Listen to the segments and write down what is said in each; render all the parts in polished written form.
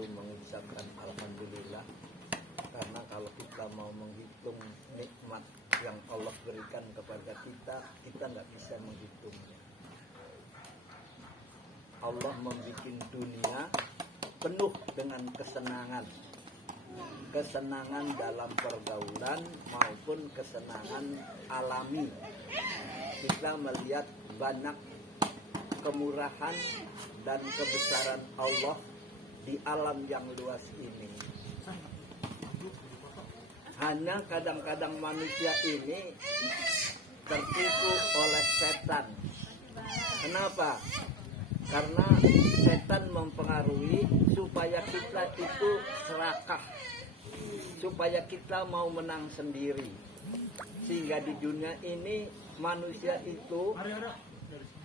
selalu mengucapkan alhamdulillah, karena kalau kita mau menghitung nikmat yang Allah berikan kepada kita, kita nggak bisa menghitungnya. Allah membuat dunia penuh dengan kesenangan, kesenangan dalam pergaulan maupun kesenangan alami. Kita melihat banyak kemurahan dan kebesaran Allah di alam yang luas ini. Hanya kadang-kadang manusia ini tertipu oleh setan. Kenapa? Karena setan mempengaruhi supaya kita itu serakah, supaya kita mau menang sendiri. Sehingga di dunia ini manusia itu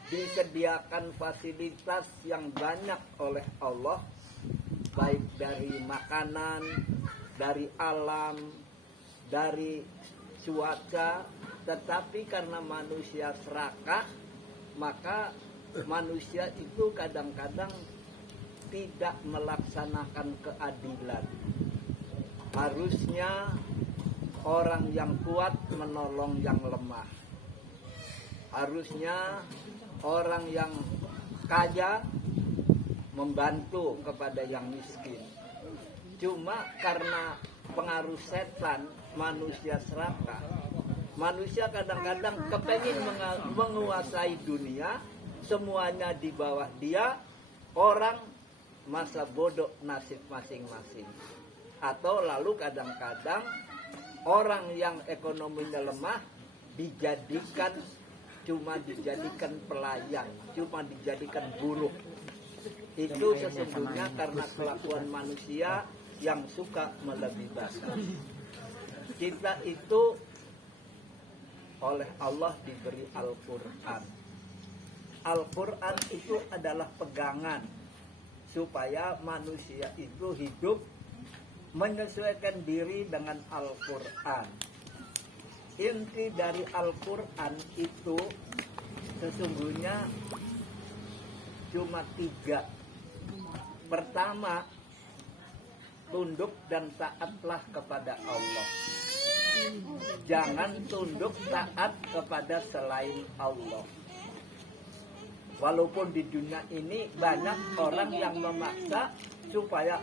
disediakan fasilitas yang banyak oleh Allah, baik dari makanan, dari alam, dari cuaca. Tetapi karena manusia serakah, maka manusia itu kadang-kadang tidak melaksanakan keadilan. Harusnya orang yang kuat menolong yang lemah. Harusnya orang yang kaya membantu kepada yang miskin. Cuma karena pengaruh setan, manusia serakah. Manusia kadang-kadang kepengin menguasai dunia, semuanya di bawah dia. Orang masa bodoh nasib masing-masing. Atau lalu kadang-kadang orang yang ekonominya lemah cuma dijadikan pelayan, cuma dijadikan buruh. Itu sesungguhnya karena kelakuan manusia yang suka melebih-basah. Kita itu oleh Allah diberi Al-Quran. Al-Quran itu adalah pegangan supaya manusia itu hidup menyesuaikan diri dengan Al-Quran. Inti dari Al-Quran itu sesungguhnya cuma 3. Pertama, tunduk dan taatlah kepada Allah. Jangan tunduk taat kepada selain Allah. Walaupun di dunia ini banyak orang yang memaksa supaya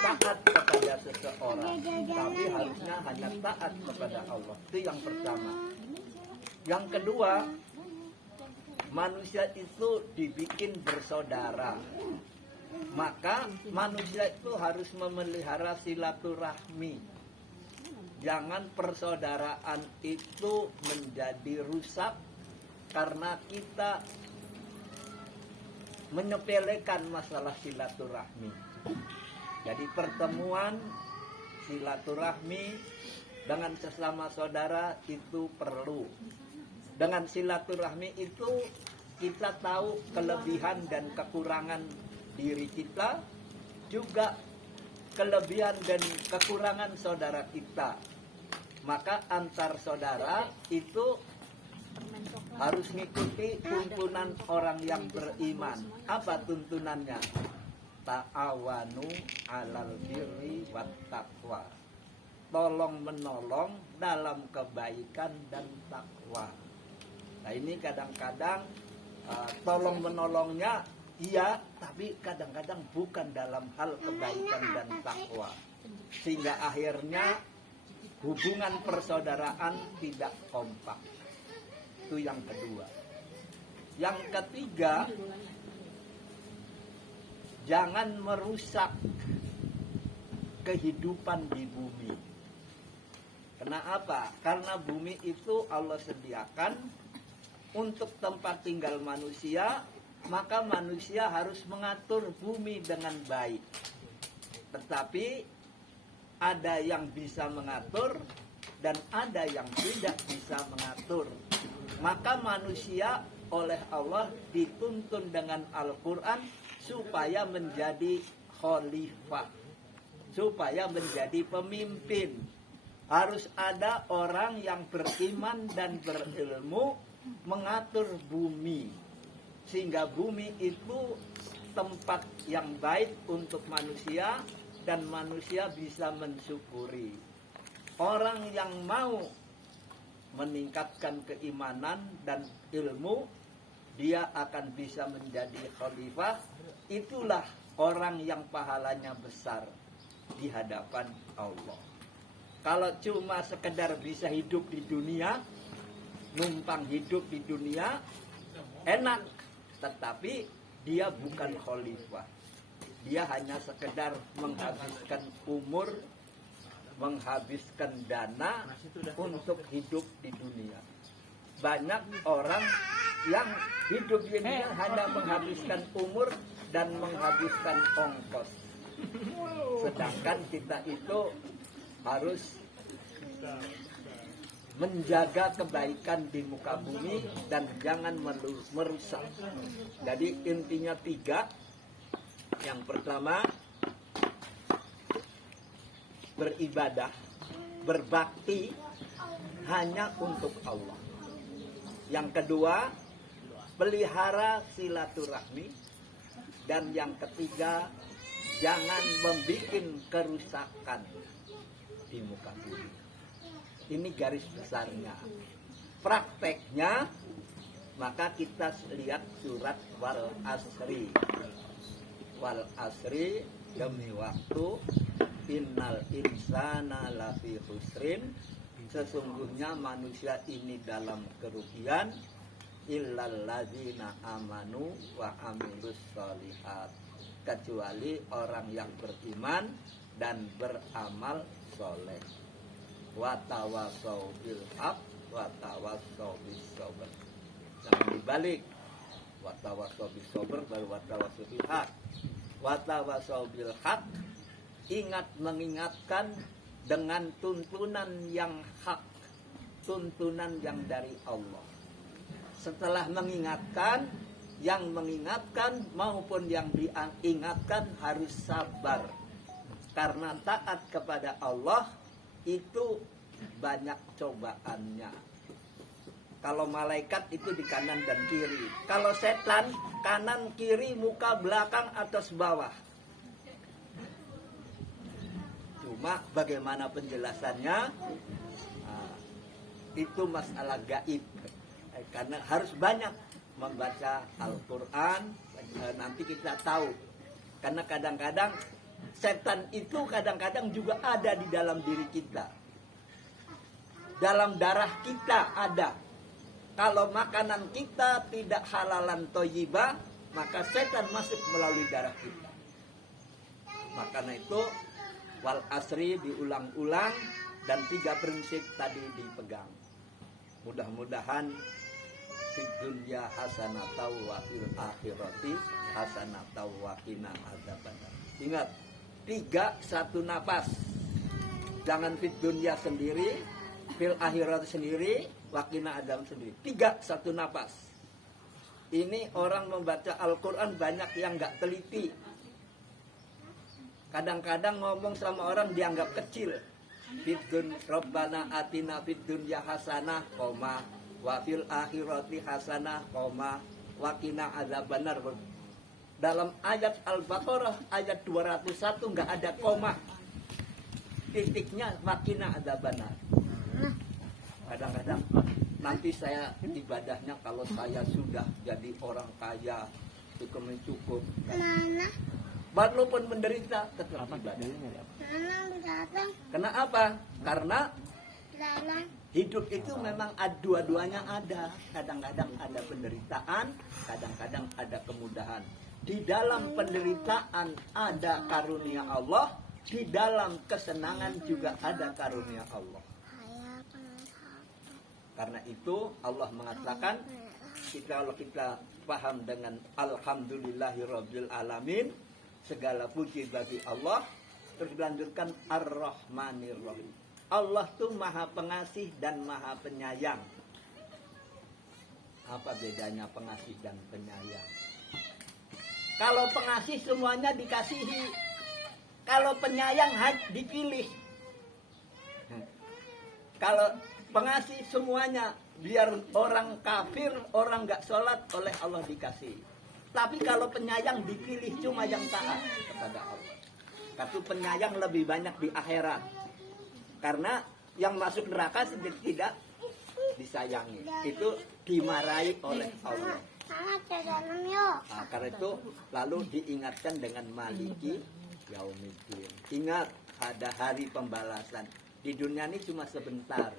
taat kepada seseorang, tapi harusnya hanya taat kepada Allah. Itu yang pertama. Yang kedua, manusia itu dibikin bersaudara. Maka manusia itu harus memelihara silaturahmi. Jangan persaudaraan itu menjadi rusak karena kita menyepelekan masalah silaturahmi. Jadi pertemuan silaturahmi dengan sesama saudara itu perlu. Dengan silaturahmi itu kita tahu kelebihan dan kekurangan diri kita, juga kelebihan dan kekurangan saudara kita. Maka antar saudara itu harus mengikuti tuntunan orang yang beriman. Apa tuntunannya? Ta'awanu 'alal birri wat taqwa. Tolong menolong dalam kebaikan dan takwa. Nah ini kadang-kadang tolong menolongnya iya, tapi kadang-kadang bukan dalam hal kebaikan dan takwa. Sehingga akhirnya hubungan persaudaraan tidak kompak. Itu yang kedua. Yang ketiga, jangan merusak kehidupan di bumi. Kenapa? Karena bumi itu Allah sediakan untuk tempat tinggal manusia, maka manusia harus mengatur bumi dengan baik. Tetapi ada yang bisa mengatur dan ada yang tidak bisa mengatur. Maka manusia oleh Allah dituntun dengan Al-Quran supaya menjadi khalifah, supaya menjadi pemimpin. Harus ada orang yang beriman dan berilmu mengatur bumi, sehingga bumi itu tempat yang baik untuk manusia dan manusia bisa mensyukuri. Orang yang mau meningkatkan keimanan dan ilmu, dia akan bisa menjadi khalifah. Itulah orang yang pahalanya besar di hadapan Allah. Kalau cuma sekedar bisa hidup di dunia, numpang hidup di dunia, enak, tetapi dia bukan khalifah. Dia hanya sekedar menghabiskan umur, menghabiskan dana untuk hidup di dunia. Banyak orang yang hidup di dunia hanya menghabiskan umur dan menghabiskan ongkos. Sedangkan kita itu harus menjaga kebaikan di muka bumi dan jangan merusak. Jadi intinya 3. Yang pertama, beribadah, berbakti hanya untuk Allah. Yang kedua, pelihara silaturahmi. Dan yang ketiga, jangan membuat kerusakan di muka bumi. Ini garis besarnya. Prakteknya, maka kita lihat surat Wal Asri. Wal Asri, demi waktu, innal insana lafi khusrin, sesungguhnya manusia ini dalam kerugian, illal ladzina amanu wa amilus sholihat, kecuali orang yang beriman dan beramal soleh. Wa tawassaw bil haq wa tawassaw bis sabr. Jangan dibalik. Wa tawassaw bis sabr baru wa tawassaw bil haq. Wa tawassaw bil haq, ingat mengingatkan dengan tuntunan yang hak, tuntunan yang dari Allah. Setelah mengingatkan, yang mengingatkan maupun yang diingatkan harus sabar. Karena taat kepada Allah itu banyak cobaannya. Kalau malaikat itu di kanan dan kiri. Kalau setan, kanan, kiri, muka, belakang, atas, bawah. Cuma bagaimana penjelasannya, itu masalah gaib. Karena harus banyak membaca Al-Quran, nanti kita tahu. Karena kadang-kadang setan itu kadang-kadang juga ada di dalam diri kita. Dalam darah kita ada. Kalau makanan kita tidak halalan thayyibah, maka setan masuk melalui darah kita. Makanya itu Wal Asri diulang-ulang dan 3 prinsip tadi dipegang. Mudah-mudahan fid dunya hasanatan wa fil akhirati hasanatan wa qina adzabannar. Ingat, 3 satu napas. Jangan fid dunya sendiri, fil akhirat sendiri, wa qina adzabannar sendiri. 3 satu napas. Ini orang membaca Al-Quran banyak yang nggak teliti. Kadang-kadang ngomong sama orang dianggap kecil. Fidun Rabbana atina fid dunya hasanah, koma, wa fil akhirati hasanah, koma, wa qina adzabannar. Dalam ayat Al-Baqarah ayat 201 nggak ada koma. Titiknya wa qina adzabannar. Kadang-kadang nanti saya ibadahnya kalau saya sudah jadi orang kaya, cukup. Mana? Walaupun menderita tetap ibadah. Kenapa? Karena hidup itu memang dua-duanya ada. Kadang-kadang ada penderitaan, kadang-kadang ada kemudahan. Di dalam penderitaan ada karunia Allah, di dalam kesenangan juga ada karunia Allah. Karena itu Allah mengatakan, kalau kita paham dengan alhamdulillahirabbil alamin, segala puji bagi Allah. Terus dilanjutkan Ar-Rahmanir-Rahim. Allah tuh maha pengasih dan maha penyayang. Apa bedanya pengasih dan penyayang? Kalau pengasih semuanya dikasihi. Kalau penyayang dipilih. Kalau pengasih semuanya, biar orang kafir, orang gak sholat, oleh Allah dikasih. Tapi kalau penyayang dipilih cuma yang taat kepada Allah. Tapi penyayang lebih banyak di akhirat. Karena yang masuk neraka tidak disayangi. Itu dimarahi oleh Allah. Nah, karena itu lalu diingatkan dengan Maliki Yaumiddin. Ingat ada hari pembalasan. Di dunia ini cuma sebentar.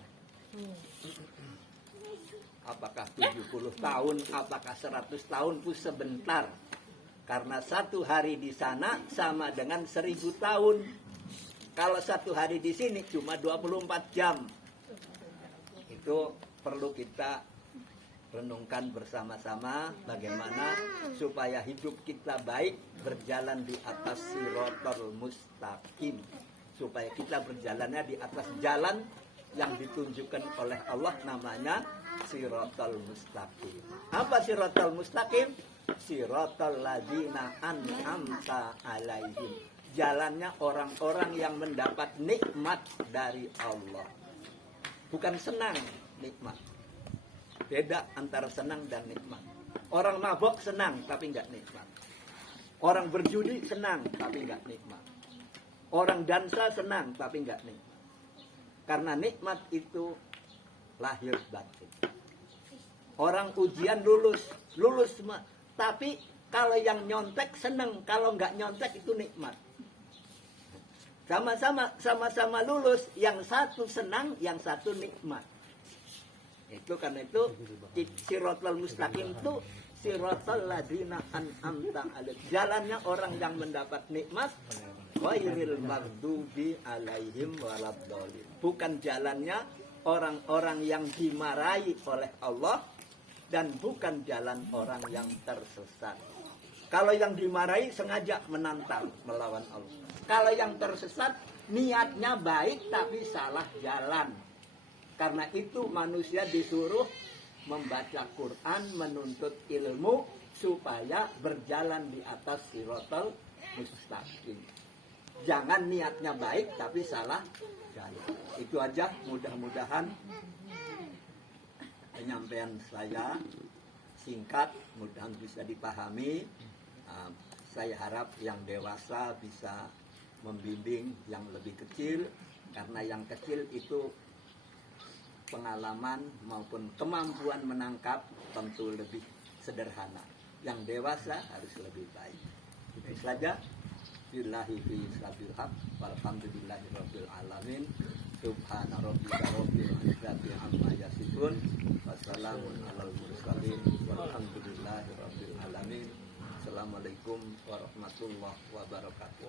Apakah 70 tahun, apakah 100 tahun pun sebentar. Karena satu hari di sana sama dengan 1000 tahun. Kalau satu hari di sini cuma 24 jam. Itu perlu kita renungkan bersama-sama bagaimana supaya hidup kita baik, berjalan di atas siratal mustaqim. Supaya kita berjalannya di atas jalan yang ditunjukkan oleh Allah, namanya siratal mustaqim. Apa siratal mustaqim? Siratal ladzina an'amta alaihim. Jalannya orang-orang yang mendapat nikmat dari Allah. Bukan senang, nikmat. Beda antara senang dan nikmat. Orang mabok senang tapi enggak nikmat. Orang berjudi senang tapi enggak nikmat. Orang dansa senang tapi enggak nikmat. Karena nikmat itu lahir batin. Orang ujian lulus semua. Tapi kalau yang nyontek senang, kalau enggak nyontek itu nikmat. Sama-sama lulus, yang satu senang, yang satu nikmat. Itu karena itu siratal mustaqim itu siratal ladzina an'amta alaihim. Jalannya orang yang mendapat nikmat, ghairil maghdubi alaihim waladdallin. Bukan jalannya orang-orang yang dimarahi oleh Allah dan bukan jalan orang yang tersesat. Kalau yang dimarahi sengaja menantang melawan Allah. Kalau yang tersesat niatnya baik tapi salah jalan. Karena itu manusia disuruh membaca Quran, menuntut ilmu supaya berjalan di atas siratal mustaqim. Jangan niatnya baik tapi salah jalan. Itu aja, mudah-mudahan penyampaian saya singkat, mudah-mudahan bisa dipahami. Saya harap yang dewasa bisa membimbing yang lebih kecil, karena yang kecil itu pengalaman maupun kemampuan menangkap tentu lebih sederhana. Yang dewasa harus lebih baik. Itu saja. Billahi fi sabil haq walhamdulillahi rabbil alamin. Subhana rabbika rabbil izzati amma yasifun. Wassalamun alal mursalin walhamdulillahi rabbil alamin. Assalamualaikum warahmatullahi wabarakatuh.